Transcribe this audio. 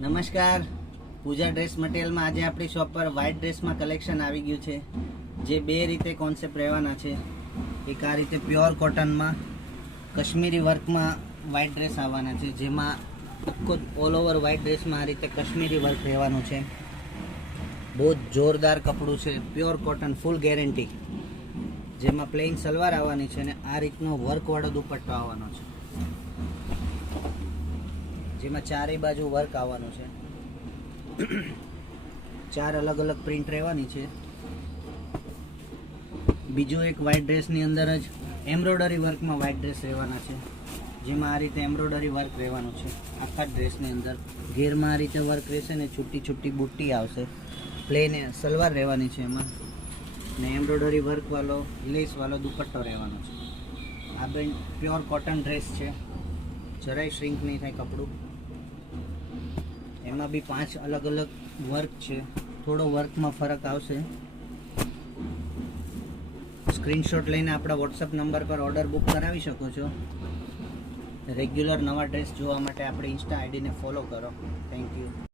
નમસ્કાર, પૂજા ડ્રેસ મટીરિયલમાં આજે આપણી શોપ પર વ્હાઇટ ડ્રેસમાં કલેક્શન આવી ગયું છે, જે બે રીતે કોન્સેપ્ટ રહેવાના છે. એક આ રીતે પ્યોર કોટનમાં કાશ્મીરી વર્કમાં વ્હાઇટ ડ્રેસ આવવાના છે, જેમાં આખો ઓલ ઓવર વ્હાઇટ ડ્રેસમાં આ રીતે કાશ્મીરી વર્ક રહેવાનું છે. બહુ જ જોરદાર કપડું છે, પ્યોર કોટન, ફૂલ ગેરંટી. જેમાં પ્લેન સલવાર આવવાની છે અને આ રીતનો વર્કવાળો દુપટ્ટો આવવાનો છે, જેમાં ચારેય બાજુ વર્ક આવવાનું છે. ચાર અલગ અલગ પ્રિન્ટ રહેવાની છે. બીજું એક વ્હાઇટ ડ્રેસની અંદર જ એમ્બ્રોઇડરી વર્કમાં વ્હાઇટ ડ્રેસ રહેવાના છે, જેમાં આ રીતે એમ્બ્રોઇડરી વર્ક રહેવાનું છે. આખા ડ્રેસની અંદર ઘેરમાં આ રીતે વર્ક રહેશે ને છૂટી છૂટી બુટ્ટી આવશે. પ્લેન સલવાર રહેવાની છે એમાં, ને એમ્બ્રોઇડરી વર્કવાળો લેસવાળો દુપટ્ટો રહેવાનો છે. આ બેન પ્યોર કોટન ડ્રેસ છે, જરાય શ્રિંક નહીં થાય કપડું. એમાં બી 5 અલગ અલગ વર્ક છે, થોડો વર્કમાં ફરક આવશે. સ્ક્રીનશોટ લઈને આપણા વોટ્સઅપ નંબર પર ઓર્ડર બુક કરાવી શકો છો. રેગ્યુલર નવા ડ્રેસ જોવા માટે આપણી ઇન્સ્ટા આઈડીને ફોલો કરો. Thank you.